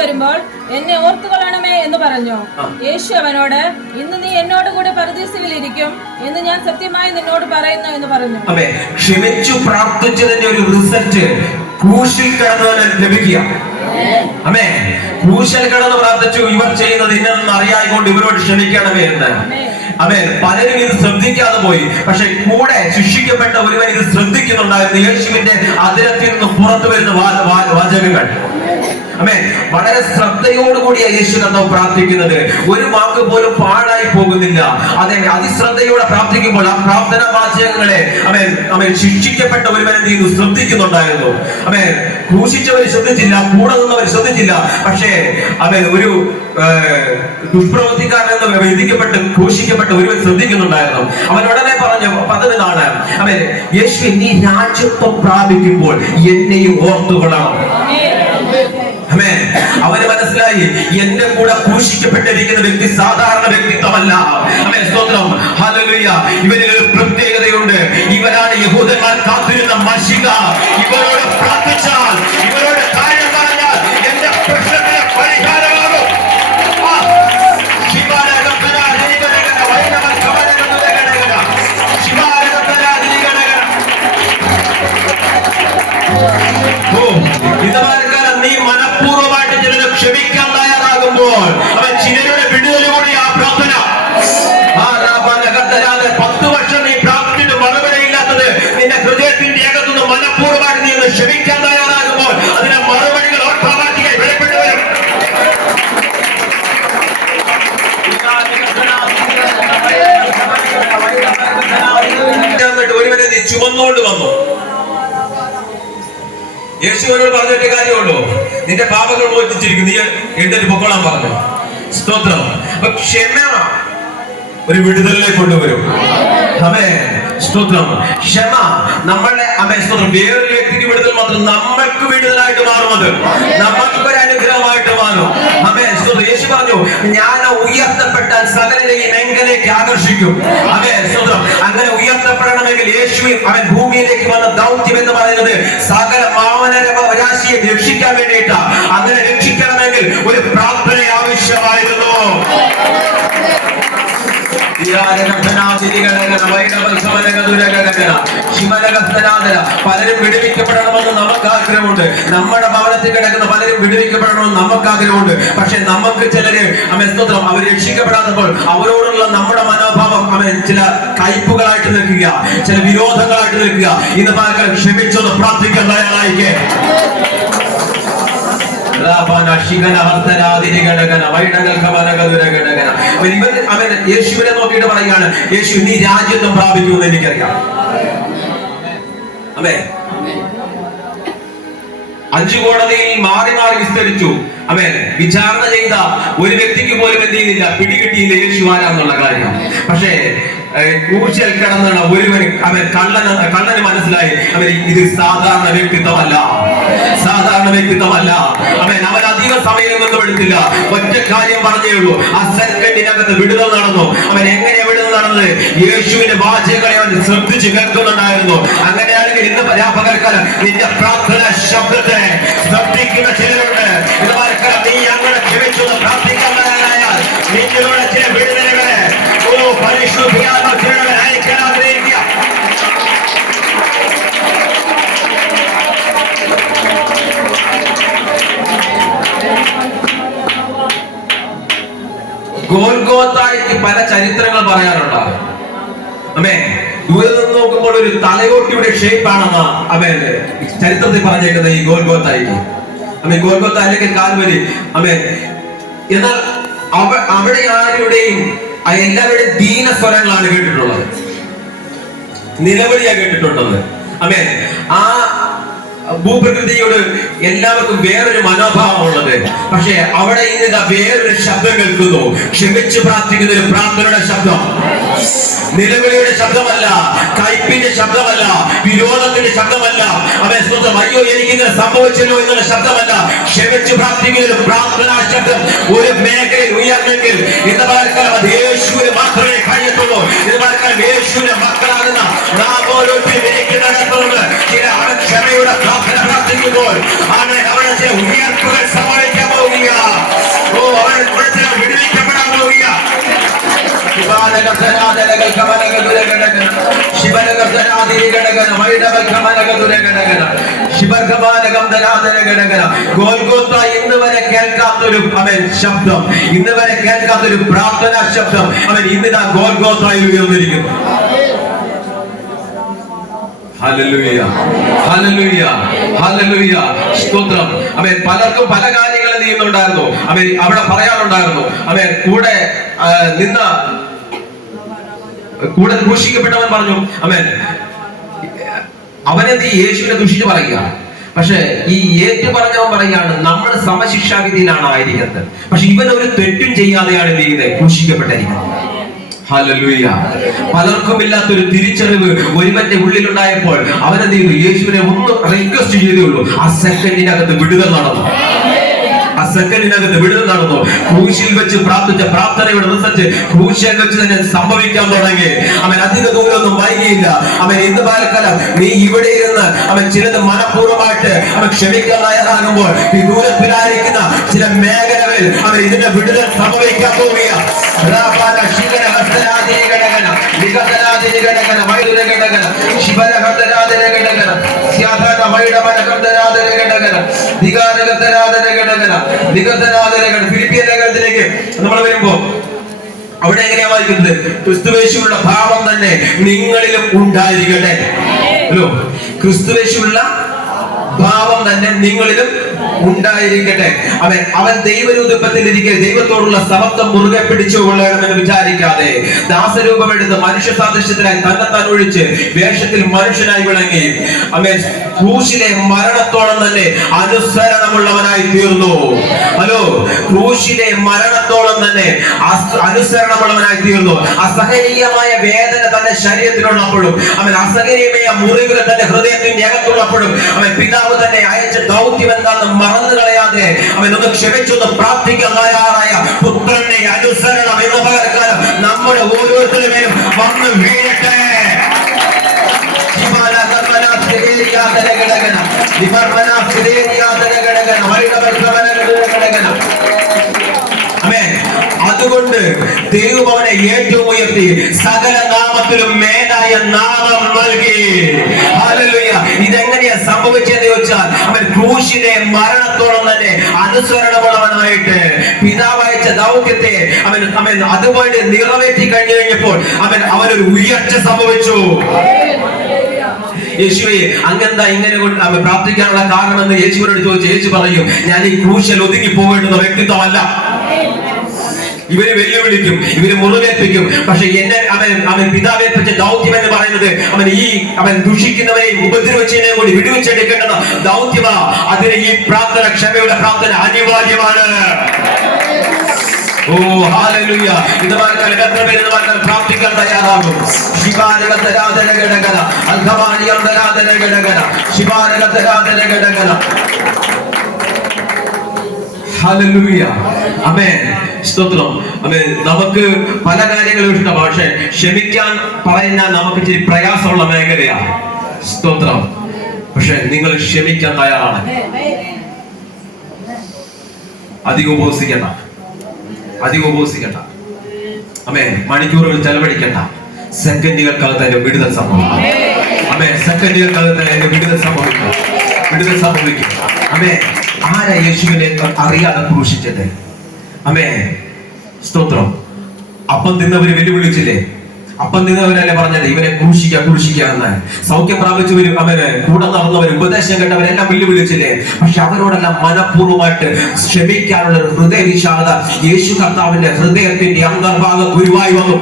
വരുമ്പോൾ എന്നെ ഓർത്തുകൊള്ളണമേ എന്ന് പറഞ്ഞു. യേശു അവനോട് ഇന്ന് നീ എന്നോട് കൂടെ പരദീസയിലിരിക്കും എന്ന് ഞാൻ സത്യമായി നിന്നോട് പറയുന്നു എന്ന് പറഞ്ഞു. അതെ ക്ഷമിച്ചു പ്രാർത്ഥിച്ചതിന്റെ ഒരു റിസൾട്ട് ക്രൂശിൽ കിടന്നവന് ലഭിക്കുക. അമേ ക്രൂശൽ കിടന്ന് പ്രാർത്ഥിച്ചു ഇവർ ചെയ്യുന്നത് ഇന്നെന്ന് അറിയായിക്കൊണ്ട് ഇവരോട് ക്ഷമിക്കണമേ എന്ന്. അമേ പലരും ഇത് ശ്രദ്ധിക്കാതെ പോയി. പക്ഷെ കൂടെ ശിക്ഷിക്കപ്പെട്ട ഒരുവൻ ഇത് ശ്രദ്ധിക്കുന്നുണ്ടായിരുന്നു. യേശുവിന്റെ അതിരത്തിൽ നിന്ന് പുറത്തു വരുന്ന വാചകങ്ങൾ. അമേ വളരെ ശ്രദ്ധയോടുകൂടിയ യേശു കർത്താവ് പ്രാർത്ഥിക്കുന്നത്. ഒരു വാക്ക് പോലും പാഴായി പോകുന്നില്ല. അതെ അതിശ്രദ്ധയോടെ പ്രാർത്ഥിക്കുമ്പോൾ ആ പ്രാർത്ഥന വാചകങ്ങളെ അമേ അമേ ശിക്ഷിക്കപ്പെട്ട ഒരുവൻ എന്ത് ചെയ്യുന്നു? ശ്രദ്ധിക്കുന്നുണ്ടായിരുന്നു. അമേ ക്രൂശിച്ചവർ ശ്രദ്ധിച്ചില്ല കൂടെ നിന്നവർ ശ്രദ്ധിച്ചില്ല. പക്ഷേ അമേ ഒരു എന്ന് വിധിക്കപ്പെട്ട് ഘോഷിക്കപ്പെട്ട് ഒരുവൻ ശ്രദ്ധിക്കുന്നുണ്ടായിരുന്നു. അവൻ ഉടനെ പറഞ്ഞ പദവി നാണ് യേശു നീ രാജ്യത്വം പ്രാപിക്കുമ്പോൾ എന്നെയും ഓർത്തുകൊള്ളണം. അവന് മനസ്സിലായി എന്റെ കൂടെ ക്രൂശിക്കപ്പെട്ടിരിക്കുന്ന വ്യക്തി സാധാരണ വ്യക്തിത്വമല്ല. അമേ സ്തോത്രം. ഹല്ലേലൂയ. ഇവനിൽ ഒരു പ്രത്യേകതയുണ്ട്. ഇവരാണ് യഹൂദന്മാർ കാത്തിരുന്ന മഷിക. ഇവരോട് തയ്യാറാകുമ്പോൾ അവൻ ചിലരുടെ വിടുതൽ കൂടി ആ പ്രാർത്ഥന. പത്ത് വർഷം നീ പ്രാർത്ഥിച്ചിട്ട് മറുപടിയില്ലാത്തത്. നിന്റെ ഹൃദയത്തിന്റെ അകത്തുനിന്ന് മനഃപൂർവമായിട്ട് നീ ഒന്ന് ക്ഷമിക്കാൻ തയ്യാറാകുമ്പോൾ അതിന്റെ മറുപടികൾ ഓട്ടോമാറ്റിക്കായി വെളിപ്പെട്ടു വരും. ഒരുവനെ നീ വന്നു. യേശുവിനോട് പറഞ്ഞിട്ട് കാര്യമുള്ളൂ. നിന്റെ പാപങ്ങൾ മോചിച്ചിരിക്കും നീ എഴുന്നേറ്റ് പൊക്കോളാൻ പറഞ്ഞു. സ്തോത്രം. അപ്പൊ ക്ഷമ ഒരു വിടുതലിനെ കൊണ്ടുവരും. അമേ സ്തോത്രം. ക്ഷമ നമ്മളുടെ അമേ സ്തോത്രം. വേറൊരു വ്യക്തിക്ക് വിടുതൽ മാത്രം നമ്മൾക്ക് വിടുതലായിട്ട് മാറും അത്. നമ്മൾക്ക് ഞാൻ ഉയർത്തപ്പെട്ടാൽ സകലരെയും എങ്കിലേക്ക് ആകർഷിക്കും? അമേ സ്തോത്രം. അങ്ങനെ ഉയർത്തപ്പെടണമെങ്കിൽ യേശു അവൻ ഭൂമിയിലേക്ക് വന്ന ദൗത്യം എന്ന് പറയുന്നത് സകല മാനവരാശിയെ രക്ഷിക്കാൻ വേണ്ടിയിട്ടാണ് അങ്ങനെ രക്ഷിക്കണമെങ്കിൽ ഒരു പലരും വിടുവിക്കപ്പെടണമെന്ന് നമുക്ക് ആഗ്രഹമുണ്ട് നമ്മുടെ ഭവനത്തിൽ കിടക്കുന്ന പലരും വിടുവിക്കപ്പെടണമെന്ന് നമുക്ക് ആഗ്രഹമുണ്ട് പക്ഷെ നമുക്ക് ചിലര് അമെസ്തോത്രം അവർ രക്ഷിക്കപ്പെടാത്തപ്പോൾ അവരോടുള്ള നമ്മുടെ മനോഭാവം അവൻ ചില കയ്പുകളായിട്ട് നിൽക്കുക ചില വിരോധങ്ങളായിട്ട് നിൽക്കുക. ഇന്ന് പാർക്കാൻ ക്ഷമിച്ചൊന്ന് പ്രാർത്ഥിക്കാൻ തയ്യാറായിക്കേ അവൻ യേശുവിനെ നോക്കിയിട്ട് പറയുകയാണ് യേശു നീ രാജ്യത്വം പ്രാപിക്കുമെന്ന് എനിക്കറിയാം. അമേ അഞ്ചു കോടതിയിൽ മാറി മാറി വിസ്തരിച്ചു. അവൻ വിചാരണ ചെയ്ത ഒരു വ്യക്തിക്ക് പോലും എന്ത് ചെയ്യുന്നില്ല പിടികിട്ടിയില്ല യേശു ആരാന്നുള്ള കാര്യം. പക്ഷേ ക്രൂശിൽ കിടന്നാണ് ഒരുവന് അവൻ കള്ളന് കള്ളന് മനസ്സിലായി. അവൻ ഇത് സാധാരണ വ്യക്തിത്വമല്ല. സാധാരണ വ്യക്തിത്വമല്ല. അവൻ അവൻ അധിക സമയം നിന്നും എടുത്തില്ല. ഒറ്റ കാര്യം പറഞ്ഞേ ഉള്ളൂ. ആ സെക്കൻഡിനകത്ത് വിടുതൽ നടന്നു. അവൻ എങ്ങനെ വിടുതൽ നടന്നത്? യേശുവിന്റെ വാചകളെ അവൻ ശ്രദ്ധിച്ച് കേൾക്കുന്നുണ്ടായിരുന്നു. അങ്ങനെയാണെങ്കിൽ ഇന്ന് പരാപകർക്കാലം നിന്റെ പ്രാർത്ഥന ശബ്ദത്തെ ശ്രദ്ധിക്കുന്ന ചിലരുണ്ട് ഓ പരിശുദ്ധിയാത്മ ചിലരെ അയക്കാൻ ആഗ്രഹിക്കുക ഗോൽഗോത്തായ്ക്ക് പല ചരിത്രങ്ങൾ പറയാറുണ്ടാവും അമ്മേ ദൂരെ നിന്ന് നോക്കുമ്പോൾ ഒരു തലയോട്ടിയുടെ ഷേപ്പാണെന്ന് അമ്മേ ചരിത്രത്തിൽ പറഞ്ഞേക്കുന്നത് ഈ ഗോൽഗോത്തായിക്ക്. അമ്മേ ഗോൽഗോത്ത അല്ലെങ്കിൽ കാൽവരി അമ്മേ എന്നാൽ അവ അവിടെ ആരുടെയും ആ എല്ലാവരുടെയും ദീനസ്വരങ്ങളാണ് കേട്ടിട്ടുള്ളത്. നിലവിളിയാ കേട്ടിട്ടുള്ളത്. അമേ ആ ഭൂപ്രകൃതിയോട് എല്ലാവർക്കും വേറൊരു മനോഭാവമുള്ളത്. പക്ഷേ അവിടെ ഇന്ന് വേറൊരു ശബ്ദം കേൾക്കുന്നു. ക്ഷമിച്ച് പ്രാർത്ഥിക്കുന്ന ഒരു പ്രാർത്ഥനയുടെ ശബ്ദം. നിലവിളിയുടെ ശബ്ദമല്ല കയ്പിന്റെ ശബ്ദമല്ല വിരോധത്തിന്റെ ശബ്ദമല്ല. അവൻ സ്വന്തം അയ്യോ എനിക്ക് ഇങ്ങനെ സംഭവിച്ചല്ലോ എന്നുള്ള ശബ്ദമല്ല. ക്ഷമിച്ച് പ്രാർത്ഥിക്കുന്ന ഒരു പ്രാർത്ഥനാ ശബ്ദം. ഒരു മേഖലയിൽ ഉയർന്നെങ്കിൽ അത് യേശുവിന് മാത്രമേ കഴിയത്തുള്ളൂ ഇത് പലക്കാലം യേശുവിന്റെ മക്കളാകുന്ന നാം ഓരോരുത്തരും എനിക്ക് നടത്തുന്നത് ചില അവൻ ക്ഷമയുടെ പ്രാർത്ഥന പ്രാർത്ഥിക്കുമ്പോൾ അവൻ അവനെ ചില ഉയർപ്പുകൾ സമ്മതിക്കാൻ പോവുക. ഓ അവൻ വിടുവിക്കപ്പെടാൻ പോവുക ഗോൽഗോത്ത ഇന്ന് ശബ്ദം പ്രാർത്ഥനാ ശബ്ദം. സ്തോത്രം. പലർക്കും പല കാര്യങ്ങളും ചെയ്യുന്നുണ്ടായിരുന്നു അവൻ അവിടെ പറയാനുണ്ടായിരുന്നു അവൻ കൂടെ നിന്ന കൂടെ ക്രൂശിക്കപ്പെട്ടവൻ പറഞ്ഞു അമേൻ. അവനെന്ത് യേശുവിനെ ദുഷിച്ച് പറയുക. പക്ഷെ ഈ ഏറ്റു പറഞ്ഞവൻ പറയുകയാണ് നമ്മൾ സമശിക്ഷാവിധിയിലാണ് ആയിരിക്കുന്നത്. പക്ഷെ ഇവൻ ഒരു തെറ്റും ചെയ്യാതെയാണ് എന്ത് ചെയ്യുന്നത്? ക്രൂശിക്കപ്പെട്ടിരിക്കുന്നത്. ഹല്ലേലൂയ. പലർക്കും ഇല്ലാത്തൊരു തിരിച്ചറിവ് ഒരുമന്റെ ഉള്ളിലുണ്ടായപ്പോൾ അവനെന്ത് ചെയ്തു? യേശുവിനെ ഒന്ന് റിക്വസ്റ്റ് ചെയ്തേ ഉള്ളൂ. ആ സെക്കൻഡിനകത്ത് വിടുതൽ നടന്നു. ആ സെക്കൻഡിനകത്ത് വിടുതൽ നടന്നു. ക്രൂശിൽ വെച്ച് പ്രാർത്ഥിച്ച പ്രാർത്ഥനയുടെ റിസൾട്ട് ക്രൂശിൽ വെച്ച് തന്നെ സംഭവിക്കാൻ തുടങ്ങി. അവൻ അധിക ദൂരമൊന്നും വൈകിയില്ല. അവൻ എന്ത് പാലക്കാലം നീ ഇവിടെ ഇരുന്ന് അവൻ ചിലത് മനഃപൂർവമായിട്ട് അവൻ ക്ഷമിക്കാൻ തയ്യാറാകുമ്പോൾ വിദൂരത്തിലായിരിക്കുന്ന ചില മേഖലകളിൽ അവൻ ഇതിന്റെ വിടുതൽ സംഭവിക്കാൻ ഹസ്തരാദിനി ഘടകന വികസനാദിനി ഘടകന വൈദുര ഘടകന സ്യാധാന വൈഡമന ഹസ്തരാദിന ഘടകന വികാരഗതരാദിന ഘടകന ഫിലിപ്പിയൻ നഗരത്തിലേക്ക് നമ്മൾ വരുമ്പോൾ അവിടെ എങ്ങനെയാ വായിക്കുന്നത്? ക്രിസ്തുവേശുള്ള ഭാവം തന്നെ നിങ്ങളിലും ഉണ്ടായിരിക്കട്ടെ. ഹലോ ക്രിസ്തുവേശുള്ള ഭാവം തന്നെ നിങ്ങളിലും ഉണ്ടായിരിക്കട്ടെ. അവൻ അവൻ ദൈവരൂപത്തിൽ ഇരിക്കെ ദൈവത്തോടുള്ള സമത്വം മുറുകെ പിടിച്ചുകൊള്ളണമെന്ന് വിചാരിക്കാതെ ദാസരൂപമെടുത്ത് മനുഷ്യ സാദൃശ്യത്തിനായി തന്നെത്താൻ ഒഴിച്ച് വേഷത്തിൽ മനുഷ്യനായി വിളങ്ങി. അവൻ ക്രൂശിലെ മരണത്തോളം തന്നെ അനുസരണമുള്ളവനായി തീർന്നു. ഹലോ ക്രൂശിലെ മരണത്തോളം തന്നെ അനുസരണമുള്ളവനായി തീർന്നു. അസഹനീയമായ വേദന തന്റെ ശരീരത്തിലുള്ളപ്പോഴും അവൻ അസഹനീയമായ മുറിവുകൾ തന്റെ ഹൃദയത്തിൽ അകത്തുള്ളപ്പോഴും അവൻ പിതാവ് തന്നെ അയച്ച ദൗത്യം എന്താണെന്ന് മറന്നു കളയാതെ അവൻ ഒന്ന് ക്ഷമിച്ചൊന്ന് പ്രാർത്ഥിക്കാൻ തയ്യാറായ പുത്രന്റെ അനുസരണം പകരക്കാലം നമ്മുടെ ഓരോരുത്തരുടെ വന്ന് വീഴട്ടെ ആമേൻ. ദൈവം ഏറ്റവും ഉയർത്തി സകല നാമത്തിലും മേലായ നാമം നൽകി. ഇതെങ്ങനെയാ സംഭവിച്ചതെന്ന് ചോദിച്ചാൽ അവൻ ക്രൂശിലെ മരണത്തോളം തന്നെ അനുസരണമുള്ളവനായിട്ട്. പിതാവ് ദൗത്യത്തെ അവൻ അവൻ അതുപോലെ നിറവേറ്റി കഴിഞ്ഞു കഴിഞ്ഞപ്പോൾ അവൻ അവനൊരു ഉയർച്ച സംഭവിച്ചു. യേശുവെ അങ്ങെന്താ ഇങ്ങനെ കൊണ്ട് പ്രാർത്ഥിക്കാനുള്ള കാരണമെന്ന് യേശുവിനോട് ചോദിച്ചു. യേശു പറയും ഞാൻ ഈ ക്രൂശൽ ഒതുങ്ങി പോകേണ്ടുന്ന വ്യക്തിത്വമല്ല. ഇവർ വെല്ലുവിളിക്കും ഇവരെ മുറിവേൽപ്പിക്കും. പക്ഷെ എന്നെ അവൻ അവൻ പിതാവേൽപ്പിച്ച ദൗത്യം എന്ന് പറയുന്നത് അവൻ ഈ അവൻ ദുഷിക്കുന്നവരെയും ഉപദ്രവിച്ചതിനെയും കൂടി വിടുവിച്ചെടുക്കേണ്ടത് ദൗത്യമാ. അതിന് ഈ പ്രാർത്ഥന ക്ഷമയുടെ പ്രാർത്ഥന അനിവാര്യമാണ്. ഓ ഹാലലുയ ഇത് മാർക്കാൽ എത്ര പേര് ഇത് മാർക്കാൽ പ്രാർത്ഥിക്കാൻ തയ്യാറാകും. ശിവാരകത്തരാധന ഘടകന ഘടകന ശിവാരകത്തരാധന ഘടകന സ്തോത്രം. അമേ നമുക്ക് പല കാര്യങ്ങളും ഇഷ്ടമാണ്. പക്ഷെ ക്ഷമിക്കാൻ പറയുന്ന നമുക്ക് ഇച്ചിരി പ്രയാസമുള്ള മേഖലയാണ്. സ്തോത്രം. പക്ഷെ നിങ്ങൾ ക്ഷമിക്കാൻ തയ്യാറാണ്. അധികം ഉപസിക്കണ്ട. അധികം ഉപസിക്കണ്ട. അമേ മണിക്കൂറുകൾ ചെലവഴിക്കണ്ട. സെക്കൻഡുകൾക്കകത്ത് അതിന്റെ വിടുതൽ സംഭവിക്കും. അമേ സെക്കൻഡുകൾക്കകത്ത് അതിന്റെ വിടുതൽ സംഭവിക്കും. വിടുതൽ സംഭവിക്കും. അമ്മേ ആരാ യേശുവിനെ അറിയാതെ ക്രൂശിച്ചത്? അമ്മേ സ്തോത്രം. അപ്പം തിന്നവര് വെല്ലുവിളിച്ചില്ലേ? അപ്പം തിന്നവരല്ലേ പറഞ്ഞത്? ഇവരെ ക്രൂശിക്കുക ക്രൂശിക്ക എന്ന്. സൗഖ്യം പ്രാപിച്ചവരും അവർ കൂടെ നടന്നവർ ഉപദേശം കേട്ടവരെല്ലാം വെല്ലുവിളിച്ചില്ലേ? പക്ഷെ അവരോടെല്ലാം മനഃപൂർവമായിട്ട് ക്ഷമിക്കാനുള്ള ഒരു ഹൃദയ വിശാലത യേശു കർത്താവിന്റെ ഹൃദയത്തിന്റെ അന്തർഭാഗം ഗുരുവായി വന്നു.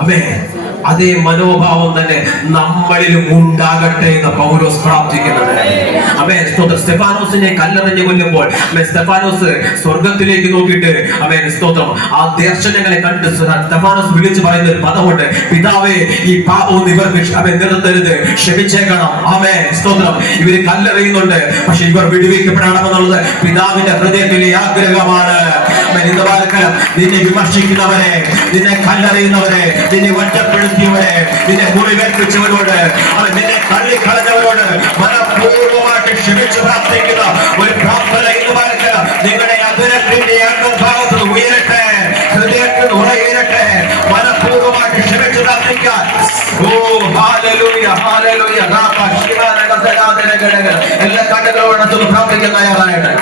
അമ്മേ അതേ മനോഭാവം തന്നെ നമ്മളിലും ഉണ്ടാകട്ടെ എന്ന് പൗലോസ് പ്രാർത്ഥിക്കുന്നത് അമ്മേ സ്തോത്രം. സ്റ്റെഫാനോസിനെ കല്ലെറിഞ്ഞ് കൊല്ലുമ്പോൾ അമ്മേ സ്റ്റെഫാനോസ് സ്വർഗത്തിലേക്ക് നോക്കിയിട്ട് അമ്മേ സ്തോത്രം. ആ ദർശനങ്ങളെ കണ്ട് സ്റ്റെഫാനോസ് വിളിച്ചു പറയുന്ന ഒരു പദമുണ്ട്. പിതാവേ ഈ പാപവും ഇവർക്ക് അമ്മേ നിർത്തരുത്. ക്ഷമിച്ചേക്കണം. ആമേ സ്തോത്രം. ഇവർ കല്ലെറിയുന്നുണ്ട്. പക്ഷെ ഇവർ വിടുവിക്കപ്പെടണമെന്നുള്ളത് പിതാവിന്റെ ഹൃദയത്തിലെ ആഗ്രഹമാണ്. പരിതവർക്ക് നിന്നെ വിമർശിക്കുന്നവരെ നിന്നെ കല്ലെറിയുന്നവരെ നിന്നെ ഒറ്റപ്പെടുത്തിയവരെ നിന്നെ മുറിവേൽപ്പിച്ചവരോട് അവർ നിന്നെ തള്ളിക്കളഞ്ഞവരോട് മനഃപൂർവമായിട്ട് ക്ഷമിച്ചു പ്രാർത്ഥിക്കുന്ന ഒരു പ്രാർത്ഥന ഇന്നുമാർക്ക് നിങ്ങളുടെ അതിരത്തിന്റെ ഭാഗത്ത് ഉയരട്ടെ ഹൃദയത്തിൽ ഉറയേരട്ടെ മനഃപൂർവമായിട്ട് ക്ഷമിച്ചു പ്രാർത്ഥിക്കാൻ. ഓ ഹാലലൂയ ഹാലലൂയ എല്ലാ കണ്ണുകളോടത്തും പ്രാർത്ഥിക്കാൻ തയ്യാറായിട്ട്